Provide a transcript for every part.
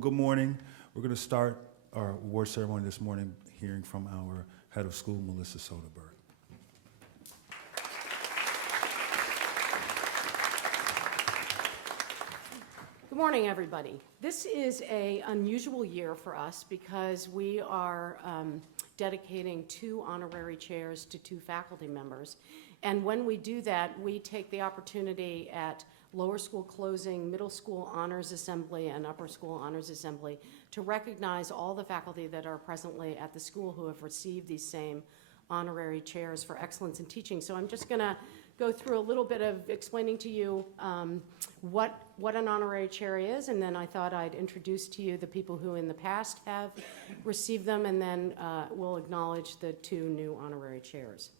Good morning. We're going to start our award ceremony this morning hearing from our head of school, Melissa Soderberg. Good morning, everybody. This is an unusual year for us because we are dedicating 2 honorary chairs to 2 faculty members. And when we do that, we take the opportunity at lower school closing, middle school honors assembly, and upper school honors assembly to recognize all the faculty that are presently at the school who have received these same honorary chairs for excellence in teaching. So I'm just going to go through a little bit of explaining to you what an honorary chair is, and then I thought I'd introduce to you the people who in the past have received them, and then we'll acknowledge the 2 new honorary chairs.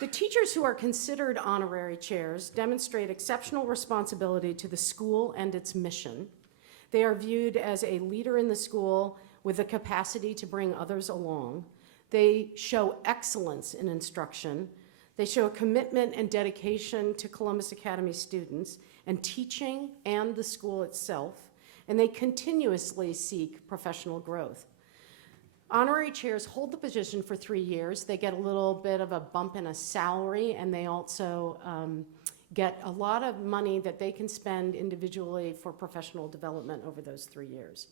The teachers who are considered honorary chairs demonstrate exceptional responsibility to the school and its mission. They are viewed as a leader in the school with the capacity to bring others along. They show excellence in instruction. They show a commitment and dedication to Columbus Academy students and teaching and the school itself, and they continuously seek professional growth. Honorary chairs hold the position for 3 years. They get a little bit of a bump in a salary, and they also get a lot of money that they can spend individually for professional development over those 3 years.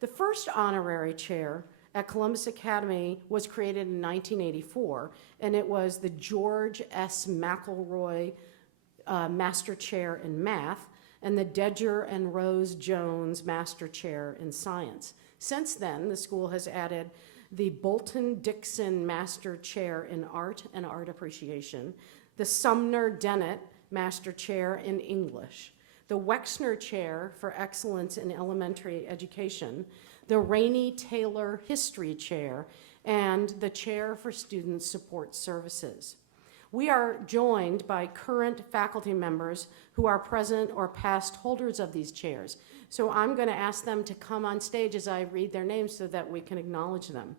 The first honorary chair at Columbus Academy was created in 1984, and it was the George S. McElroy Master Chair in Math and the Dedger and Rose Jones Master Chair in Science. Since then, the school has added the Bolton Dixon Master Chair in Art and Art Appreciation, the Sumner Dennett Master Chair in English, the Wexner Chair for Excellence in Elementary Education, the Rainey Taylor History Chair, and the Chair for Student Support Services. We are joined by current faculty members who are present or past holders of these chairs. So I'm going to ask them to come on stage as I read their names so that we can acknowledge them.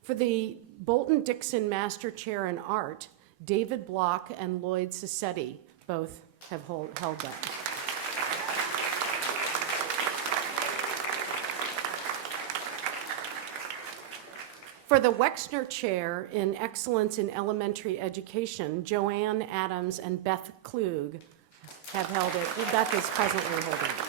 For the Bolton Dixon Master Chair in Art, David Block and Lloyd Sassetti both have held that. For the Wexner Chair in Excellence in Elementary Education, Joanne Adams and Beth Klug have held it. Beth is presently holding it.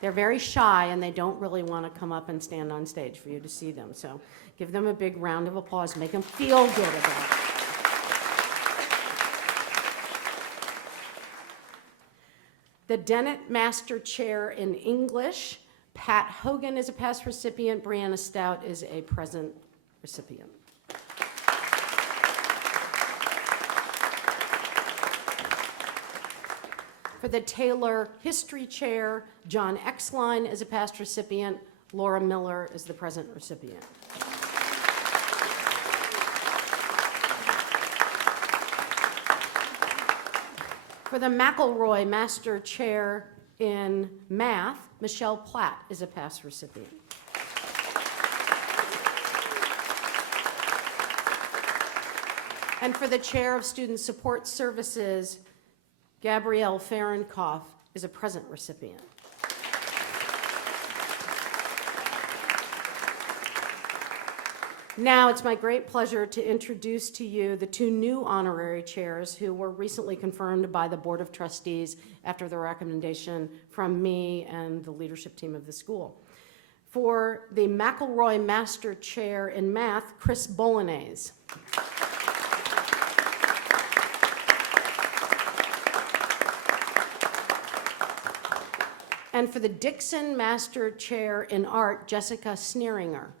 They're very shy, and they don't really want to come up and stand on stage for you to see them. So give them a big round of applause. Make them feel good about it. The Dennett Master Chair in English, Pat Hogan is a past recipient. Brianna Stout is a present recipient. For the Taylor History Chair, John Exline is a past recipient. Laura Miller is the present recipient. For the McElroy Master Chair in Math, Michelle Platt is a past recipient. And for the Chair of Student Support Services, Gabrielle Fahrenkopf is a present recipient. Now it's my great pleasure to introduce to you the 2 new honorary chairs who were recently confirmed by the Board of Trustees after the recommendation from me and the leadership team of the school. For the McElroy Master Chair in Math, Chris Bolognese. And for the Dixon Master Chair in Art, Jessica Sneeringer.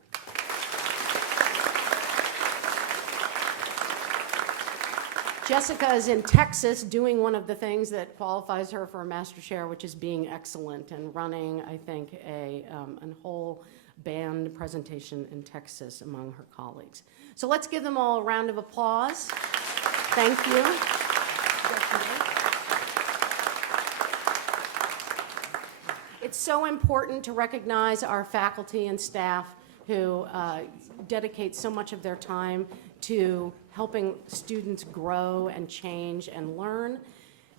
Jessica is in Texas doing one of the things that qualifies her for a master chair, which is being excellent and running, I think, a whole band presentation in Texas among her colleagues. So let's give them all a round of applause. Thank you. It's so important to recognize our faculty and staff who dedicate so much of their time to helping students grow and change and learn.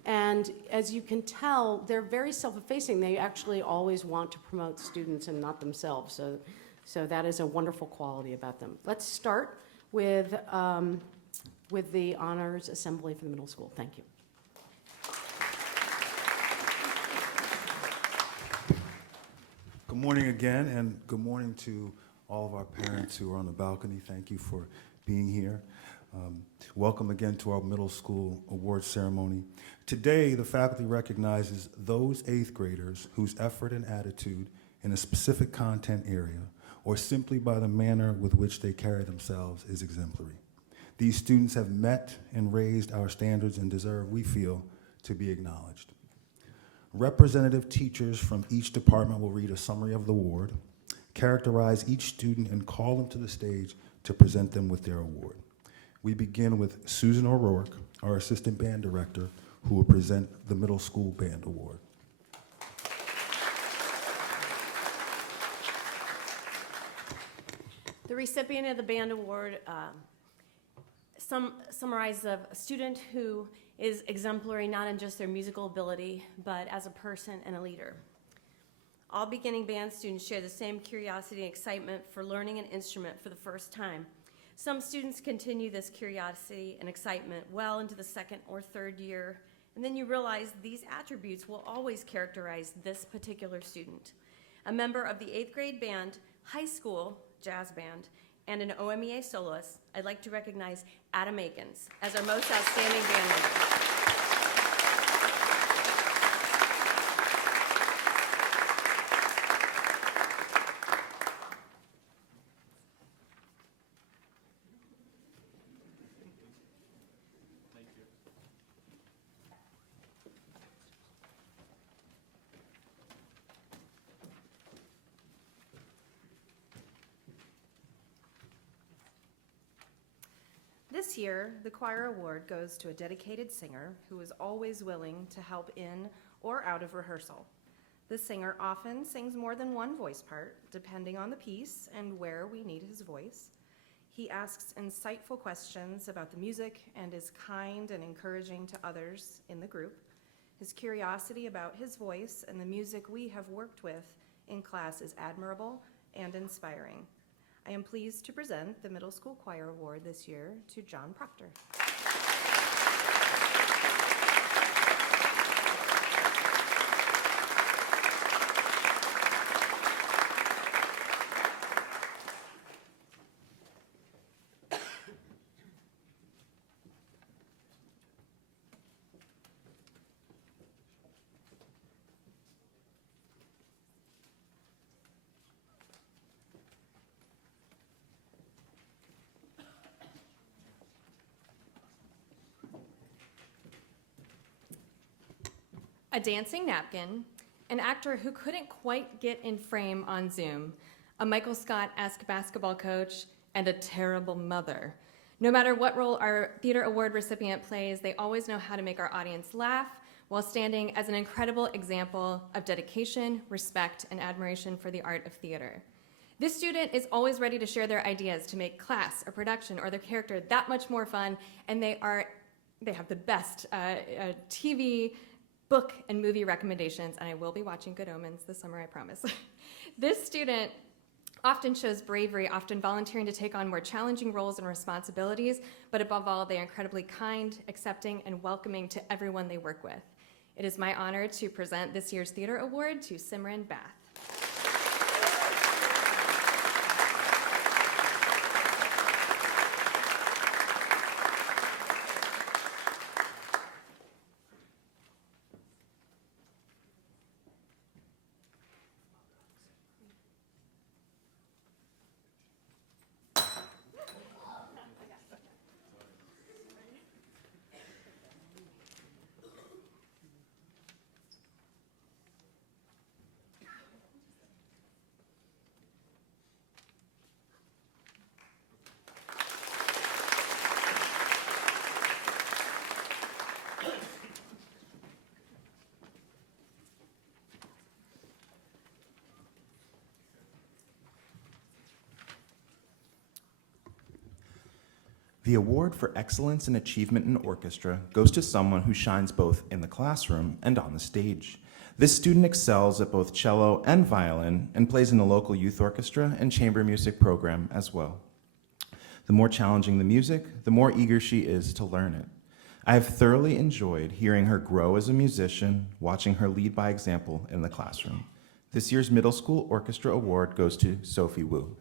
And as you can tell, they're very self-effacing. They actually always want to promote students and not themselves. So that is a wonderful quality about them. Let's start with the Honors Assembly for the middle school. Thank you. Good morning again, and good morning to all of our parents who are on the balcony. Thank you for being here. Welcome again to our middle school awards ceremony. Today, the faculty recognizes those 8th graders whose effort and attitude in a specific content area, or simply by the manner with which they carry themselves, is exemplary. These students have met and raised our standards and deserve, we feel, to be acknowledged. Representative teachers from each department will read a summary of the award, characterize each student, and call them to the stage to present them with their award. We begin with Susan O'Rourke, our assistant band director, who will present the middle school band award. The recipient of the band award summarizes a student who is exemplary not in just their musical ability, but as a person and a leader. All beginning band students share the same curiosity and excitement for learning an instrument for the first time. Some students continue this curiosity and excitement well into the 2nd or 3rd year, and then you realize these attributes will always characterize this particular student. A member of the 8th grade band, high school jazz band, and an OMEA soloist, I'd like to recognize Adam Akins as our most outstanding band member. This year, the choir award goes to a dedicated singer who is always willing to help in or out of rehearsal. The singer often sings more than one voice part, depending on the piece and where we need his voice. He asks insightful questions about the music and is kind and encouraging to others in the group. His curiosity about his voice and the music we have worked with in class is admirable and inspiring. I am pleased to present the Middle School Choir Award this year to John Proctor. A dancing napkin, an actor who couldn't quite get in frame on Zoom, a Michael Scott-esque basketball coach, and a terrible mother. No matter what role our theater award recipient plays, they always know how to make our audience laugh while standing as an incredible example of dedication, respect, and admiration for the art of theater. This student is always ready to share their ideas to make class or production or their character that much more fun, and they have the best TV, book, and movie recommendations, and I will be watching Good Omens this summer, I promise. This student often shows bravery, often volunteering to take on more challenging roles and responsibilities, but above all, they are incredibly kind, accepting, and welcoming to everyone they work with. It is my honor to present this year's theater award to Simran Bath. The award for excellence and achievement in orchestra goes to someone who shines both in the classroom and on the stage. This student excels at both cello and violin and plays in the local youth orchestra and chamber music program as well. The more challenging the music, the more eager she is to learn it. I have thoroughly enjoyed hearing her grow as a musician, watching her lead by example in the classroom. This year's Middle School Orchestra Award goes to Sophie Wu.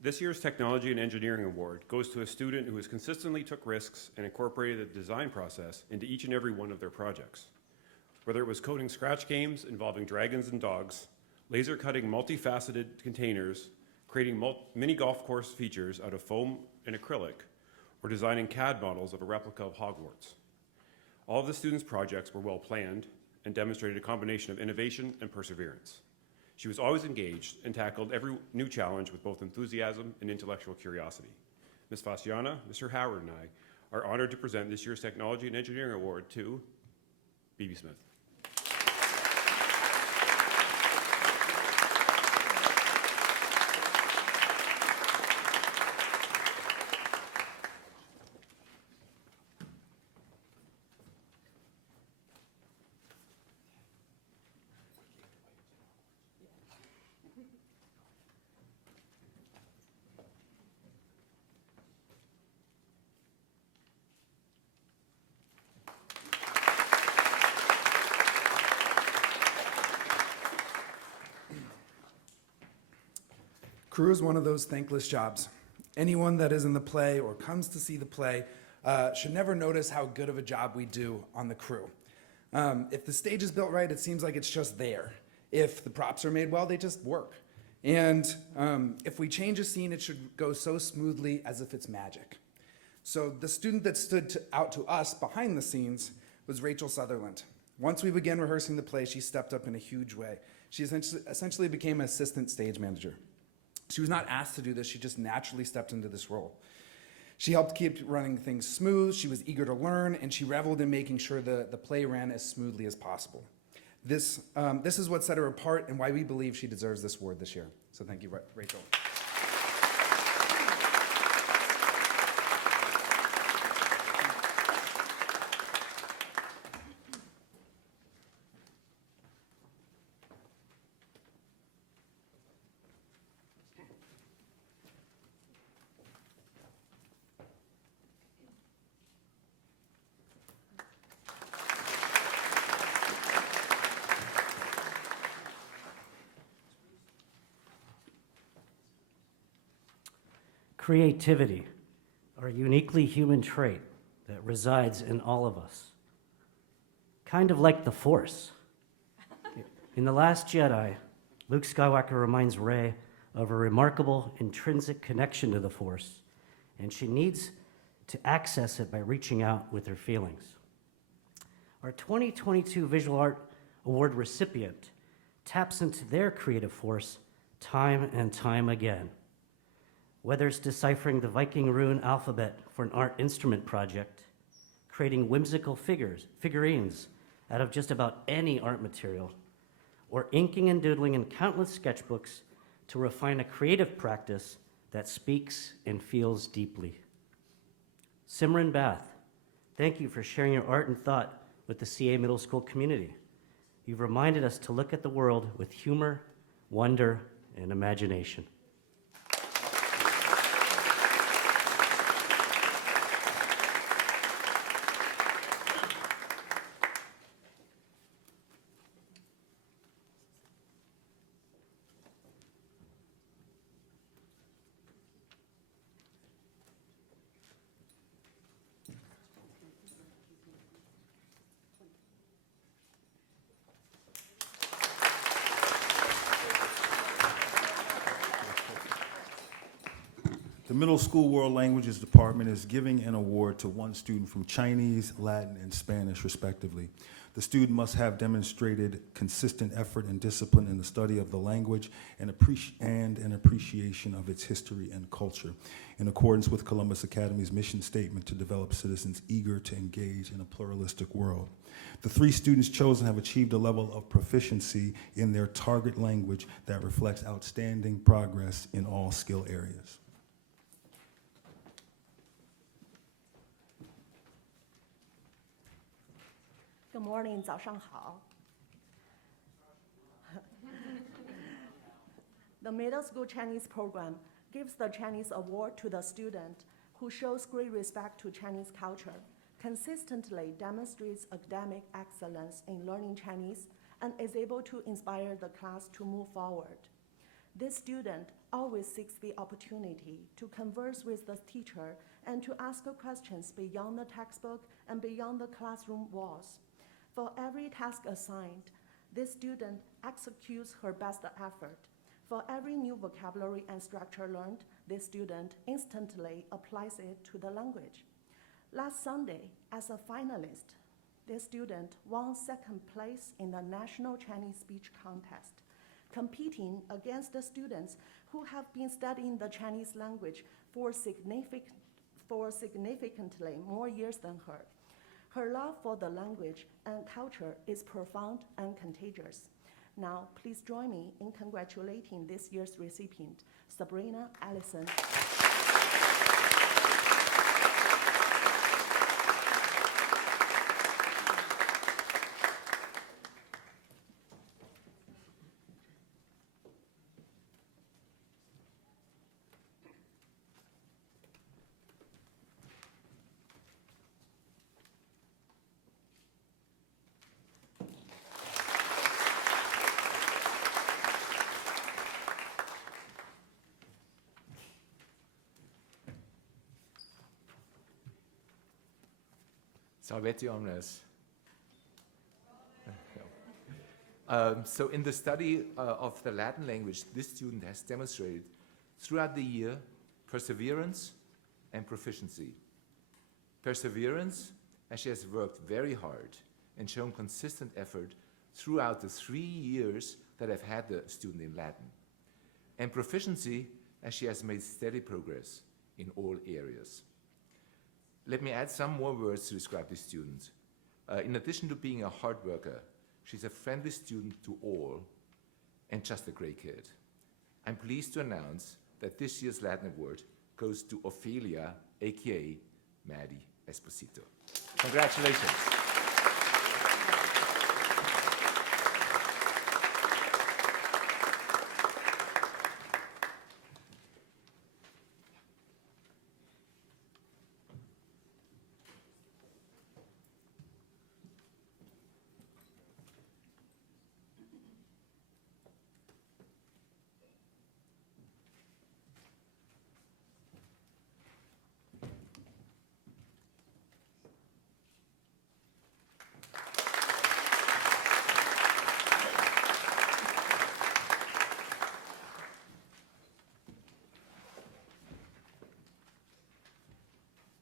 This year's Technology and Engineering Award goes to a student who has consistently took risks and incorporated the design process into each and every one of their projects. Whether it was coding scratch games involving dragons and dogs, laser cutting multifaceted containers, creating mini golf course features out of foam and acrylic, or designing CAD models of a replica of Hogwarts. All of the students' projects were well planned and demonstrated a combination of innovation and perseverance. She was always engaged and tackled every new challenge with both enthusiasm and intellectual curiosity. Ms. Fasciana, Mr. Howard, and I are honored to present this year's Technology and Engineering Award to B.B. Smith. Crew is one of those thankless jobs. Anyone that is in the play or comes to see the play should never notice how good of a job we do on the crew. If the stage is built right, it seems like it's just there. If the props are made well, they just work. And if we change a scene, it should go so smoothly as if it's magic. So the student that stood out to us behind the scenes was Rachel Sutherland. Once we began rehearsing the play, she stepped up in a huge way. She essentially became an assistant stage manager. She was not asked to do this, she just naturally stepped into this role. She helped keep running things smooth, she was eager to learn, and she reveled in making sure the play ran as smoothly as possible. This is what set her apart and why we believe she deserves this award this year. So thank you, Rachel. Creativity, our uniquely human trait that resides in all of us. Kind of like the Force. In The Last Jedi, Luke Skywalker reminds Rey of a remarkable intrinsic connection to the Force, and she needs to access it by reaching out with her feelings. Our 2022 Visual Art Award recipient taps into their creative force time and time again. Whether it's deciphering the Viking rune alphabet for an art instrument project, creating whimsical figurines out of just about any art material, or inking and doodling in countless sketchbooks to refine a creative practice that speaks and feels deeply. Simran Bath, thank you for sharing your art and thought with the CA Middle School community. You've reminded us to look at the world with humor, wonder, and imagination. The Middle School World Languages Department is giving an award to one student from Chinese, Latin, and Spanish, respectively. The student must have demonstrated consistent effort and discipline in the study of the language and an appreciation of its history and culture, in accordance with Columbus Academy's mission statement to develop citizens eager to engage in a pluralistic world. The 3 students chosen have achieved a level of proficiency in their target language that reflects outstanding progress in all skill areas. Good morning, 早上好. The middle school Chinese program gives the Chinese award to the student who shows great respect to Chinese culture, consistently demonstrates academic excellence in learning Chinese, and is able to inspire the class to move forward. This student always seeks the opportunity to converse with the teacher and to ask questions beyond the textbook and beyond the classroom walls. For every task assigned, this student executes her best effort. For every new vocabulary and structure learned, this student instantly applies it to the language. Last Sunday, as a finalist, this student won 2nd place in the National Chinese Speech Contest, competing against the students who have been studying the Chinese language for significantly more years than her. Her love for the language and culture is profound and contagious. Now, please join me in congratulating this year's recipient, Sabrina Allison. Salvete omnes. So in the study of the Latin language, this student has demonstrated throughout the year perseverance and proficiency. Perseverance, as she has worked very hard and shown consistent effort throughout the 3 years that I've had the student in Latin. And proficiency, as she has made steady progress in all areas. Let me add some more words to describe this student. In addition to being a hard worker, she's a friendly student to all and just a great kid. I'm pleased to announce that this year's Latin Award goes to Ophelia, aka Maddie Esposito. Congratulations.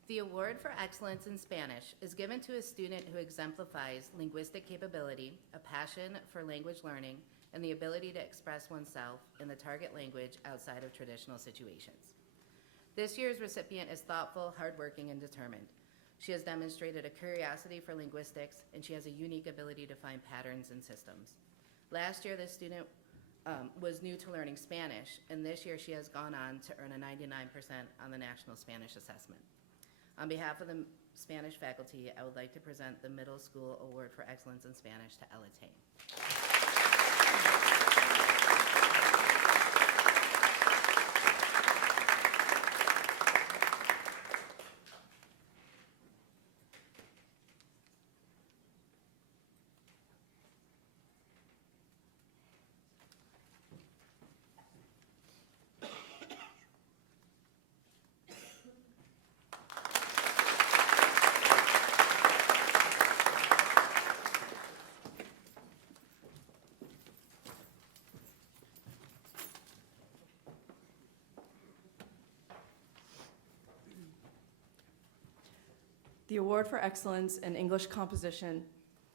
The award for excellence in Spanish is given to a student who exemplifies linguistic capability, a passion for language learning, and the ability to express oneself in the target language outside of traditional situations. This year's recipient is thoughtful, hardworking, and determined. She has demonstrated a curiosity for linguistics, and she has a unique ability to find patterns and systems. Last year, this student was new to learning Spanish, and this year she has gone on to earn a 99% on the National Spanish Assessment. On behalf of the Spanish faculty, I would like to present the Middle School Award for Excellence in Spanish to Ella Tang. The award for excellence in English composition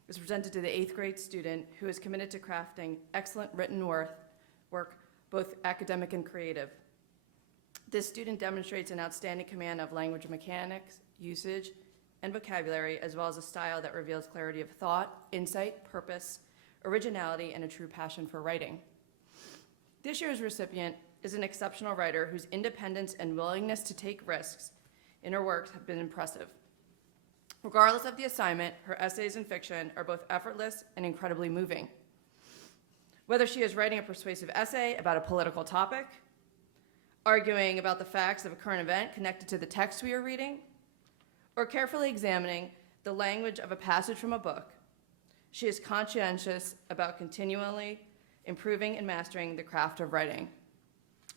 is presented to the 8th grade student who is committed to crafting excellent written work, both academic and creative. This student demonstrates an outstanding command of language mechanics, usage, and vocabulary, as well as a style that reveals clarity of thought, insight, purpose, originality, and a true passion for writing. This year's recipient is an exceptional writer whose independence and willingness to take risks in her works have been impressive. Regardless of the assignment, her essays and fiction are both effortless and incredibly moving. Whether she is writing a persuasive essay about a political topic, arguing about the facts of a current event connected to the text we are reading, or carefully examining the language of a passage from a book, she is conscientious about continually improving and mastering the craft of writing.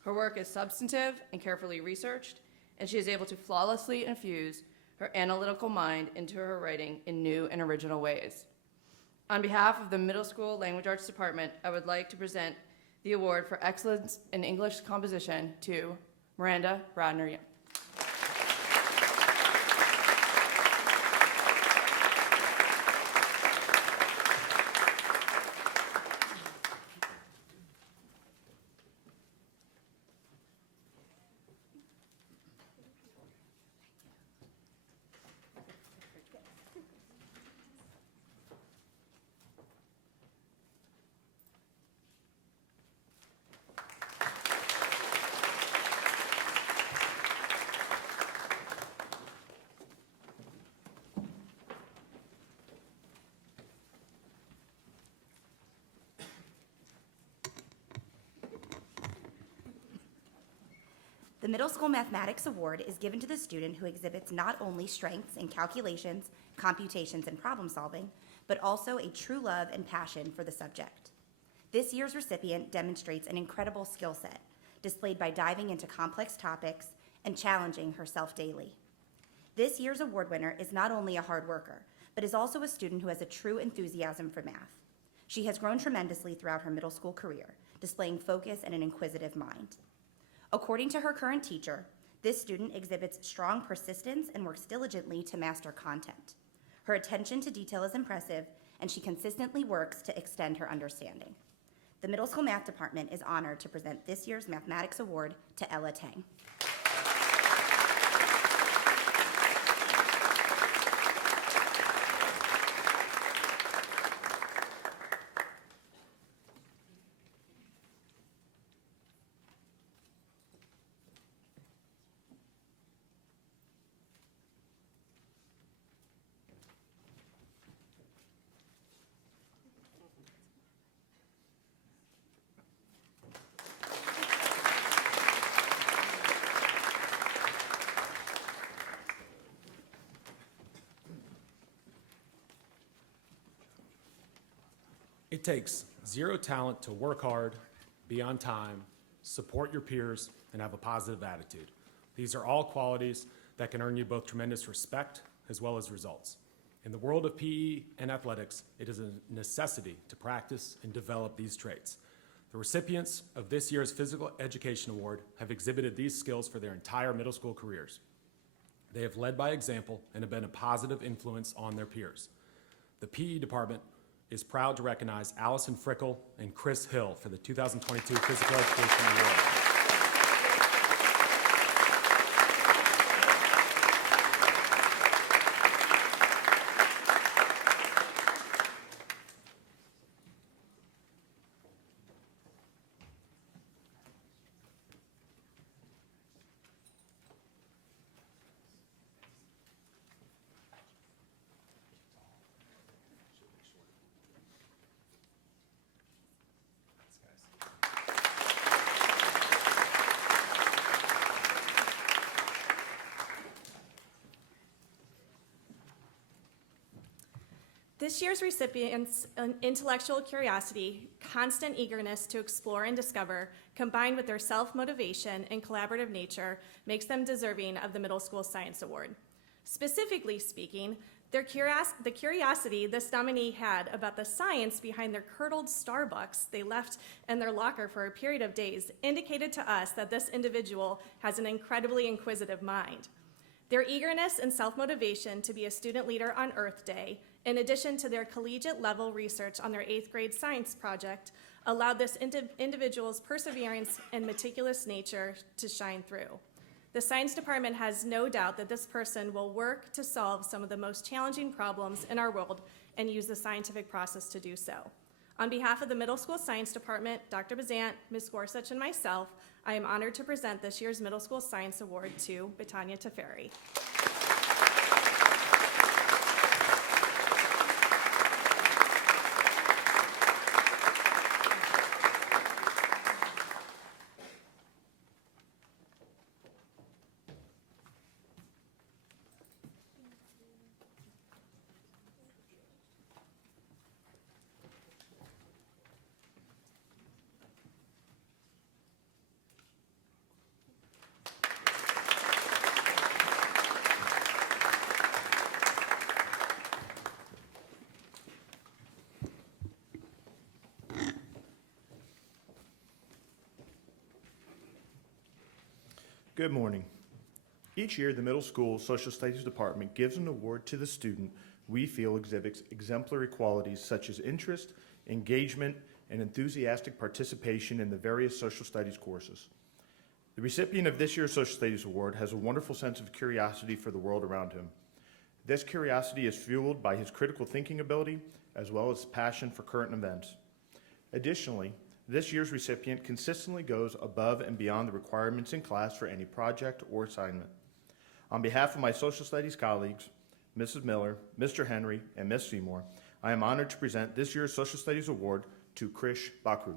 Her work is substantive and carefully researched, and she is able to flawlessly infuse her analytical mind into her writing in new and original ways. On behalf of the Middle School Language Arts Department, I would like to present the award for excellence in English composition to Miranda Radner. The Middle School Mathematics Award is given to the student who exhibits not only strengths in calculations, computations, and problem solving, but also a true love and passion for the subject. This year's recipient demonstrates an incredible skill set, displayed by diving into complex topics and challenging herself daily. This year's award winner is not only a hard worker, but is also a student who has a true enthusiasm for math. She has grown tremendously throughout her middle school career, displaying focus and an inquisitive mind. According to her current teacher, this student exhibits strong persistence and works diligently to master content. Her attention to detail is impressive, and she consistently works to extend her understanding. The Middle School Math Department is honored to present this year's Mathematics Award to Ella Tang. It takes zero talent to work hard, be on time, support your peers, and have a positive attitude. These are all qualities that can earn you both tremendous respect as well as results. In the world of PE and athletics, it is a necessity to practice and develop these traits. The recipients of this year's Physical Education Award have exhibited these skills for their entire middle school careers. They have led by example and have been a positive influence on their peers. The PE department is proud to recognize Allison Frickle and Chris Hill for the 2022 Physical Education Award. This year's recipients' intellectual curiosity, constant eagerness to explore and discover, combined with their self-motivation and collaborative nature, makes them deserving of the Middle School Science Award. Specifically speaking, the curiosity this nominee had about the science behind their curdled Starbucks they left in their locker for a period of days indicated to us that this individual has an incredibly inquisitive mind. Their eagerness and self-motivation to be a student leader on Earth Day, in addition to their collegiate level research on their 8th grade science project, allowed this individual's perseverance and meticulous nature to shine through. The science department has no doubt that this person will work to solve some of the most challenging problems in our world and use the scientific process to do so. On behalf of the middle school science department, Dr. Bazant, Ms. Gorsuch, and myself, I am honored to present this year's Middle School Science Award to Betania Teferi. Good morning. Each year, the middle school social studies department gives an award to the student we feel exhibits exemplary qualities such as interest, engagement, and enthusiastic participation in the various social studies courses. The recipient of this year's social studies award has a wonderful sense of curiosity for the world around him. This curiosity is fueled by his critical thinking ability as well as passion for current events. Additionally, this year's recipient consistently goes above and beyond the requirements in class for any project or assignment. On behalf of my social studies colleagues, Mrs. Miller, Mr. Henry, and Ms. Seymour, I am honored to present this year's Social Studies Award to Krish Bakru.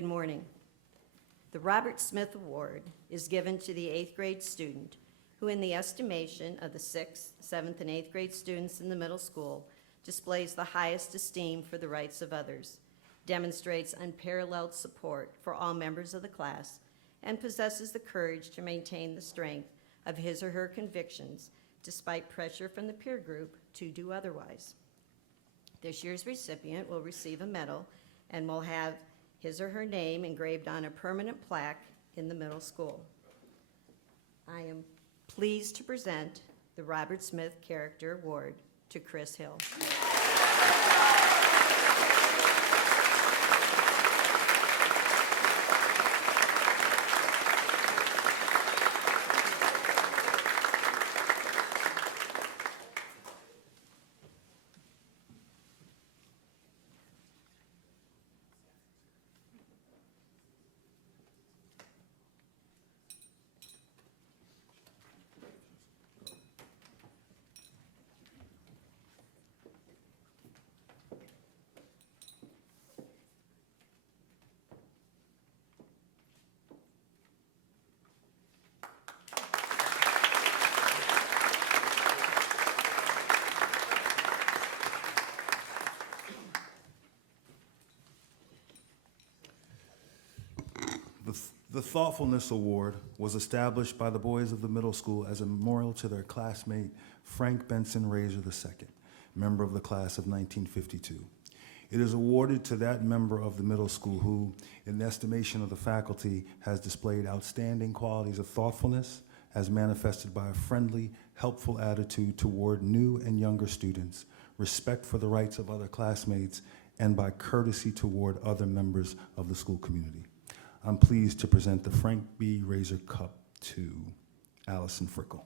Good morning. The Robert Smith Award is given to the 8th grade student who, in the estimation of the 6th, 7th, and 8th grade students in the middle school, displays the highest esteem for the rights of others, demonstrates unparalleled support for all members of the class, and possesses the courage to maintain the strength of his or her convictions despite pressure from the peer group to do otherwise. This year's recipient will receive a medal and will have his or her name engraved on a permanent plaque in the middle school. I am pleased to present the Robert Smith Character Award to Chris Hill. The Thoughtfulness Award was established by the boys of the middle school as a memorial to their classmate, Frank Benson Razor II, member of the class of 1952. It is awarded to that member of the middle school who, in the estimation of the faculty, has displayed outstanding qualities of thoughtfulness as manifested by a friendly, helpful attitude toward new and younger students, respect for the rights of other classmates, and by courtesy toward other members of the school community. I'm pleased to present the Frank B. Razor Cup to Allison Frickle.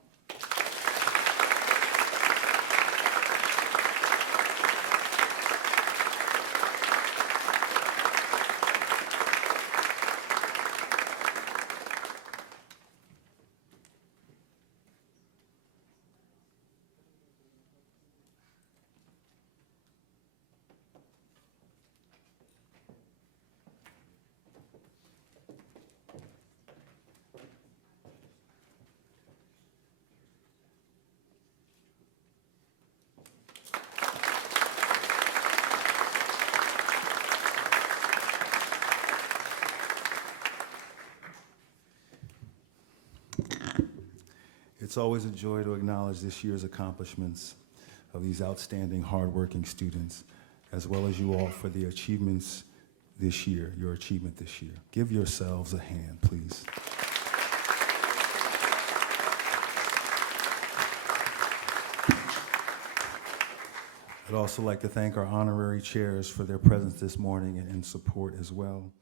It's always a joy to acknowledge this year's accomplishments of these outstanding, hardworking students, as well as you all for the achievements this year, your achievement this year. Give yourselves a hand, please. I'd also like to thank our honorary chairs for their presence this morning and support as well.